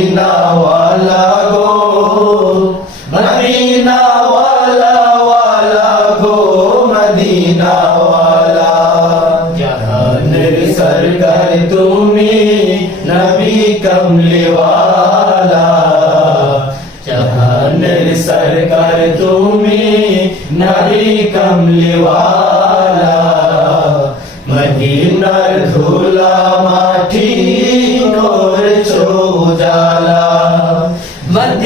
Medina ওয়ালা গো Medina ওয়ালা ধুলা মাটি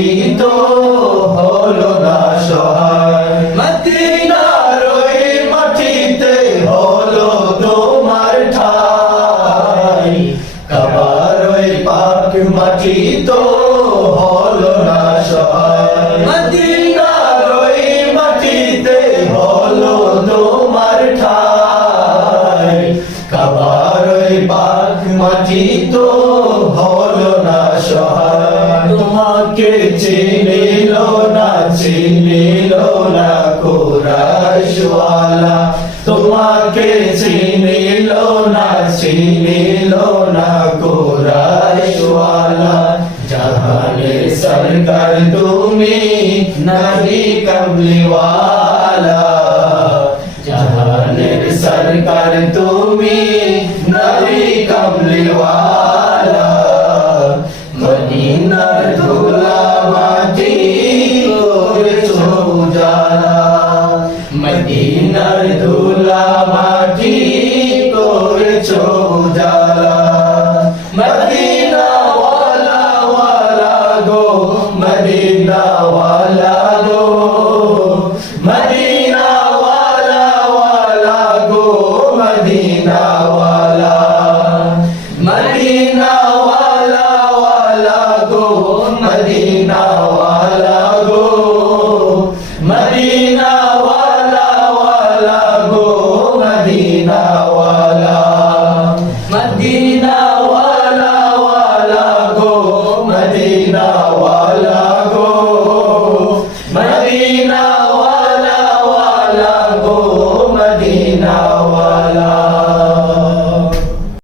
মাটি তো হলো না সহায় মাটিতে হলো ঠাই। খাবার ওই পাক মাটি তো না সহায় মদিনার তো হলো না সহায়। তোমাকে চিনিল না চিনিল না কোরাশওয়ালা তোমাকে চিনিল না চিনিল না কোরাশওয়ালা জাহানের সরকার তুমি নবী কমলিওয়ালা। জাহানের সরকার তুমি মদিনার ধুলা মাটি করেছ উজালা মদিনা ওয়ালা ওয়ালা গো। মদিনা ওয়ালা গো মদিনা ওয়ালা ওয়ালা